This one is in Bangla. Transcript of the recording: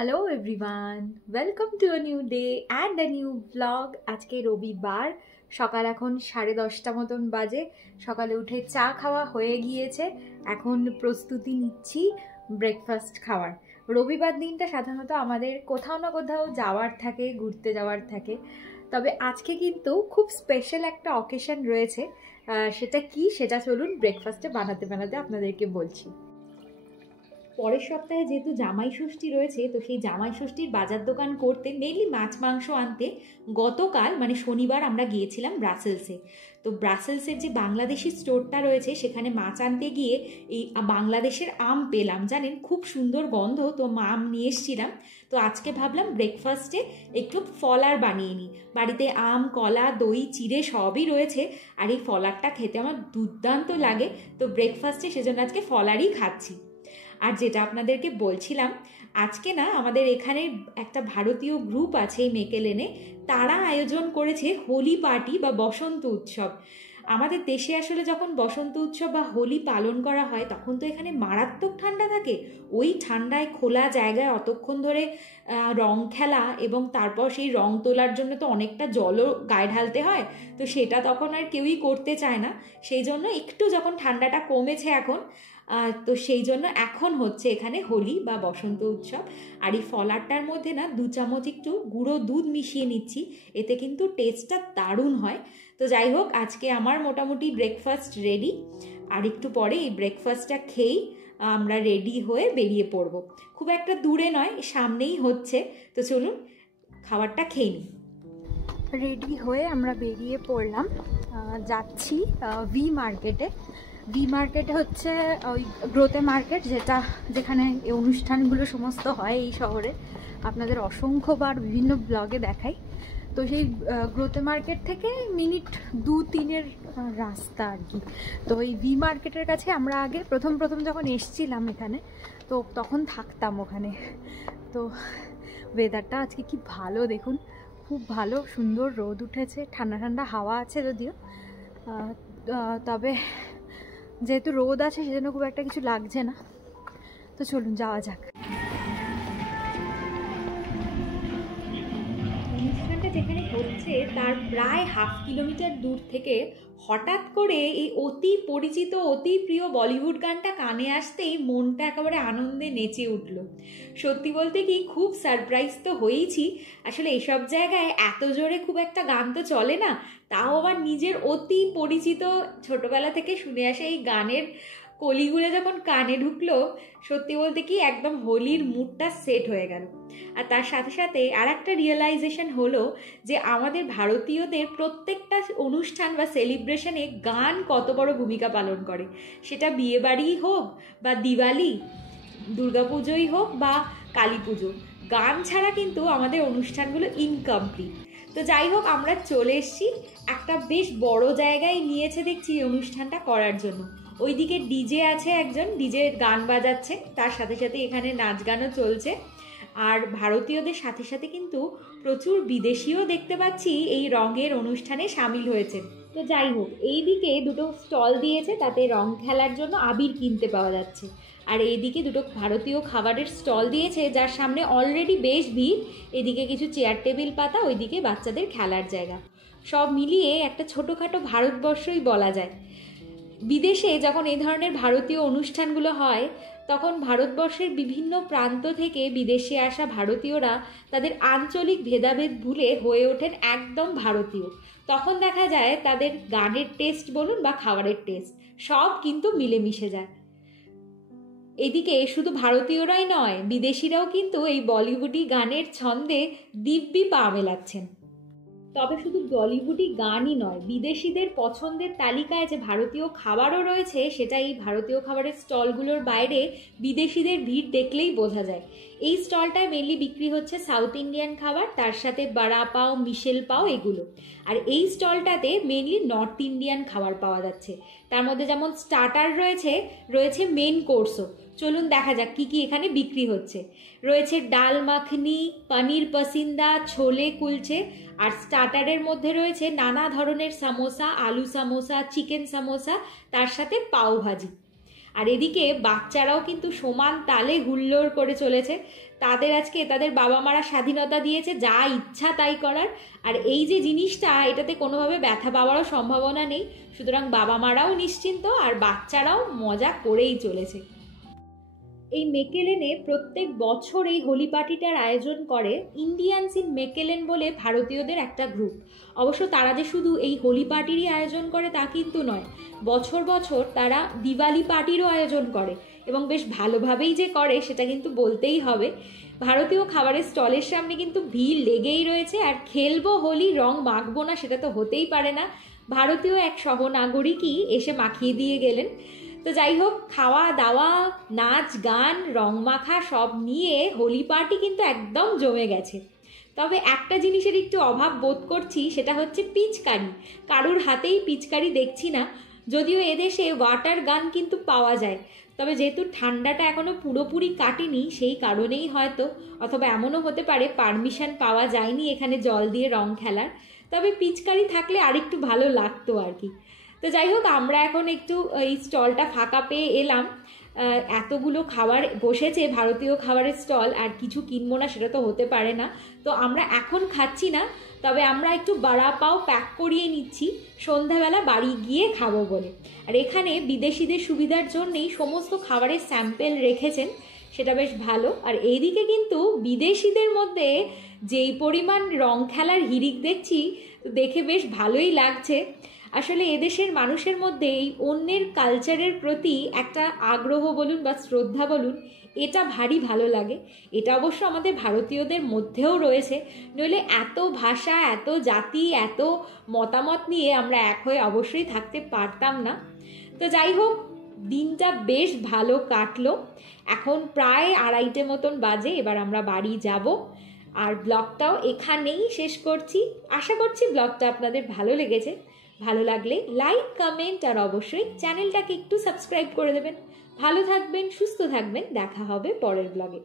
Hello everyone, welcome to a new day and a new blog. আজকে রবিবার, সকাল এখন 10:30 মতন বাজে। সকালে উঠে চা খাওয়া হয়ে গিয়েছে, এখন প্রস্তুতি নিচ্ছি ব্রেকফাস্ট খাওয়ার। রবিবার দিনটা সাধারণত আমাদের কোথাও না কোথাও যাওয়ার থাকে, ঘুরতে যাওয়ার থাকে। তবে আজকে কিন্তু খুব স্পেশাল একটা অকেশন রয়েছে। সেটা কি, সেটা চলুন ব্রেকফাস্টে বানাতে বানাতে আপনাদেরকে বলছি। পরের সপ্তাহে যেহেতু জামাই ষষ্ঠী রয়েছে, তো সেই জামাই ষষ্ঠীর বাজার দোকান করতে, মেনলি মাছ মাংস আনতে গতকাল মানে শনিবার আমরা গিয়েছিলাম ব্রাসেলসে। তো ব্রাসেলসের যে বাংলাদেশি স্টোরটা রয়েছে সেখানে মাছ আনতে গিয়ে এই বাংলাদেশের আম পেলাম, জানেন খুব সুন্দর গন্ধ। তো আম নিয়ে এসেছিলাম। তো আজকে ভাবলাম ব্রেকফাস্টে একটু ফলার বানিয়ে নিই। বাড়িতে আম, কলা, দই, চিড়ে সবই রয়েছে, আর এই ফলারটা খেতে আমার দুর্দান্ত লাগে। তো ব্রেকফাস্টে সেজন্য আজকে ফলারই খাচ্ছি। আর যেটা আপনাদেরকে বলছিলাম, আজকে না আমাদের এখানে একটা ভারতীয় গ্রুপ আছে এই মেকেলেনে, তারা আয়োজন করেছে হোলি পার্টি বা বসন্ত উৎসব। আমাদের দেশে আসলে যখন বসন্ত উৎসব বা হোলি পালন করা হয় তখন তো এখানে মারাত্মক ঠান্ডা থাকে। ওই ঠান্ডায় খোলা জায়গায় অতক্ষণ ধরে রং খেলা, এবং তারপর সেই রং তোলার জন্য তো অনেকটা জলও গায়ে ঢালতে হয়। তো সেটা তখন আর কেউই করতে চায় না। সেই জন্য একটু যখন ঠান্ডাটা কমেছে এখন, তো সেই জন্য এখন হচ্ছে এখানে হোলি বা বসন্ত উৎসব। আর এই ফলারটার মধ্যে না 2 চামচ একটু গুঁড়ো দুধ মিশিয়ে নিচ্ছি, এতে কিন্তু টেস্টটা দারুণ হয়। তো যাই হোক, আজকে আমার মোটামুটি ব্রেকফাস্ট রেডি। আর একটু পরে এই ব্রেকফাস্টটা খেয়েই আমরা রেডি হয়ে বেরিয়ে পড়ব। খুব একটা দূরে নয়, সামনেই হচ্ছে। তো চলুন খাবারটা খেয়ে নিই। রেডি হয়ে আমরা বেরিয়ে পড়লাম, যাচ্ছি ভি মার্কেটে। ভি মার্কেটে হচ্ছে ওই গ্রোতে মার্কেট, যেখানে এই অনুষ্ঠানগুলো সমস্ত হয় এই শহরে। আপনাদের অসংখ্যবার বিভিন্ন ব্লগে দেখাই। তো সেই গ্রোতে মার্কেট থেকে মিনিট 2-3-এর রাস্তা আর কি। তো এই ভি মার্কেটের কাছে আমরা আগে প্রথম যখন এসছিলাম এখানে, তো তখন থাকতাম ওখানে। তো ওয়েদারটা আজকে কি ভালো দেখুন, খুব ভালো, সুন্দর রোদ উঠেছে, ঠান্ডা ঠান্ডা হাওয়া আছে যদিও, তবে যেহেতু রোদ আছে সেজন্য খুব একটা কিছু লাগছে না। তো চলুন যাওয়া যাক। অনুষ্ঠানটা যেখানে হচ্ছে তার প্রায় 1/2 কিলোমিটার দূর থেকে হঠাৎ করে এই অতি পরিচিত, অতি প্রিয় বলিউড গানটা কানে আসতেই মনটা একেবারে আনন্দে নেচে উঠল। সত্যি বলতে কি, খুব সারপ্রাইজ তো হয়েইছি। আসলে এসব জায়গায় এত জোরে খুব একটা গান তো চলে না, তাও আবার নিজের অতি পরিচিত ছোটবেলা থেকে শুনে আসা এই গানের কলিগুলো যখন কানে ঢুকলো, সত্যি বলতে কি একদম হোলির মুডটা সেট হয়ে গেল। আর তার সাথে সাথে আর একটা রিয়েলাইজেশন হলো যে আমাদের ভারতীয়দের প্রত্যেকটা অনুষ্ঠান বা সেলিব্রেশনে গান কত বড় ভূমিকা পালন করে। সেটা বিয়েবাড়িই হোক বা দিওয়ালি, দুর্গাপুজোই হোক বা কালী পুজো, গান ছাড়া কিন্তু আমাদের অনুষ্ঠানগুলো ইনকমপ্লিট। তো যাই হোক, আমরা চলে এসেছি একটা বেশ বড় জায়গায় নিয়েছে দেখছি এই অনুষ্ঠানটা করার জন্য। ওইদিকে ডিজে আছে, একজন ডিজে গান বাজাচ্ছে, তার সাথে সাথে এখানে নাচ গানও চলছে। আর ভারতীয়দের সাথে সাথে কিন্তু প্রচুর বিদেশিও দেখতে পাচ্ছি এই রঙের অনুষ্ঠানে সামিল হয়েছে। তো যাই হোক, এইদিকে দুটো স্টল দিয়েছে, তাতে রং খেলার জন্য আবির কিনতে পাওয়া যাচ্ছে। আর এইদিকে দুটো ভারতীয় খাবারের স্টল দিয়েছে, যার সামনে অলরেডি বেশ ভিড়। এদিকে কিছু চেয়ার টেবিল পাতা, ওইদিকে বাচ্চাদের খেলার জায়গা। সব মিলিয়ে একটা ছোটোখাটো ভারতবর্ষই বলা যায়। বিদেশে যখন এই ধরনের ভারতীয় অনুষ্ঠানগুলো হয়, তখন ভারতবর্ষের বিভিন্ন প্রান্ত থেকে বিদেশে আসা ভারতীয়রা তাদের আঞ্চলিক ভেদাভেদ ভুলে হয়ে ওঠেন একদম ভারতীয়। তখন দেখা যায় তাদের গানের টেস্ট বলুন বা খাবারের টেস্ট, সব কিন্তু মিলেমিশে যায়। এদিকে শুধু ভারতীয়রাই নয়, বিদেশিরাও কিন্তু এই বলিউডি গানের ছন্দে দিব্যি পা মেলাচ্ছেন। তবে শুধু বলিউডি গানই নয়, বিদেশিদের পছন্দের তালিকায় যে ভারতীয় খাবারও রয়েছে, সেটা এই ভারতীয় খাবারের স্টলগুলোর বাইরে বিদেশিদের ভিড় দেখলেই বোঝা যায়। এই স্টলটায় মেনলি বিক্রি হচ্ছে সাউথ ইন্ডিয়ান খাবার, তার সাথে বড়া পাও, মিশেল পাও এগুলো। আর এই স্টলটাতে মেনলি নর্থ ইন্ডিয়ান খাবার পাওয়া যাচ্ছে। তার মধ্যে যেমন স্টার্টার রয়েছে মেন কোর্সও। চলুন দেখা যাক কি কি এখানে বিক্রি হচ্ছে। রয়েছে ডাল মাখনি, পনির পসিন্দা, ছোলে কুলচে। আর স্টার্টারের মধ্যে রয়েছে নানা ধরনের সামোসা, আলু সামোসা, চিকেন সামোসা, তার সাথে পাও ভাজি। আর এদিকে বাচ্চারাও কিন্তু সমান তালে হুল্লোড় করে চলেছে। তাদের আজকে তাদের বাবা মারা স্বাধীনতা দিয়েছে যা ইচ্ছা তাই করার, আর এই যে জিনিসটা এটাতে কোনোভাবে ব্যথা পাওয়ারও সম্ভাবনা নেই, সুতরাং বাবা মারাও নিশ্চিন্ত আর বাচ্চারাও মজা করেই চলেছে। এই মেকেলেনে প্রত্যেক বছর এই হোলি পার্টিটার আয়োজন করে ইন্ডিয়ানস ইন মেকেলেন বলে ভারতীয়দের একটা গ্রুপ। অবশ্য তারা যে শুধু এই হোলি পার্টিরই আয়োজন করে তা কিন্তু নয়, বছর বছর তারা দিওয়ালি পার্টিরও আয়োজন করে, এবং বেশ ভালোভাবেই যে করে সেটা কিন্তু বলতেই হবে। ভারতীয় খাবারের স্টলের সামনে কিন্তু ভিড় লেগেই রয়েছে, আর খেলবো হোলি রং মাখবো না সেটা তো হতেই পারে না, ভারতীয় এক সহনাগরিকই এসে মাখিয়ে দিয়ে গেলেন। তো যাই হোক, খাওয়া দাওয়া, নাচ গান, রং মাখা সব নিয়ে হোলি পার্টি কিন্তু একদম জমে গেছে। তবে একটা জিনিসের একটু অভাব বোধ করছি, সেটা হচ্ছে পিচকারি। কারুর হাতেই পিচকারি দেখছি না, যদিও এদেশে ওয়াটার গান কিন্তু পাওয়া যায়। তবে যেহেতু ঠান্ডাটা এখনো পুরোপুরি কাটেনি সেই কারণেই হয়তো, অথবা এমনও হতে পারে পারমিশন পাওয়া যায়নি এখানে জল দিয়ে রং খেলার। তবে পিচকারি থাকলে আরেকটু ভালো লাগতো আর কি। তো যাই হোক, আমরা এখন একটু এই স্টলটা ফাঁকা পেয়ে এলাম। এতগুলো খাবার বসেছে, ভারতীয় খাবারের স্টল, আর কিছু কিনবো না সেটা তো হতে পারে না। তো আমরা এখন খাচ্ছি না, তবে আমরা একটু বড়া পাও প্যাক করিয়ে নিচ্ছি সন্ধ্যাবেলা বাড়ি গিয়ে খাবো বলে। আর এখানে বিদেশিদের সুবিধার জন্যেই সমস্ত খাবারের স্যাম্পেল রেখেছেন, সেটা বেশ ভালো। আর এইদিকে কিন্তু বিদেশিদের মধ্যে যেই পরিমাণ রং খেলার হিড়িক দেখছি, দেখে বেশ ভালোই লাগছে। আসলে এদেশের মানুষের মধ্যে এই অন্যের কালচারের প্রতি একটা আগ্রহ বলুন বা শ্রদ্ধা বলুন, এটা ভারী ভালো লাগে। এটা অবশ্য আমাদের ভারতীয়দের মধ্যেও রয়েছে, নইলে এত ভাষা, এত জাতি, এত মতামত নিয়ে আমরা এক হয়ে অবশ্যই থাকতে পারতাম না। তো যাই হোক, দিনটা বেশ ভালো কাটলো। এখন প্রায় 2:30 মতন বাজে, এবার আমরা বাড়ি যাব। আর ব্লগটাও এখানেই শেষ করছি। আশা করছি ব্লগটা আপনাদের ভালো লেগেছে। ভালো লাগলে লাইক, কমেন্ট আর অবশ্যই চ্যানেলটাকে একটু সাবস্ক্রাইব করে দেবেন। ভালো থাকবেন, সুস্থ থাকবেন, দেখা হবে পরের ব্লগে।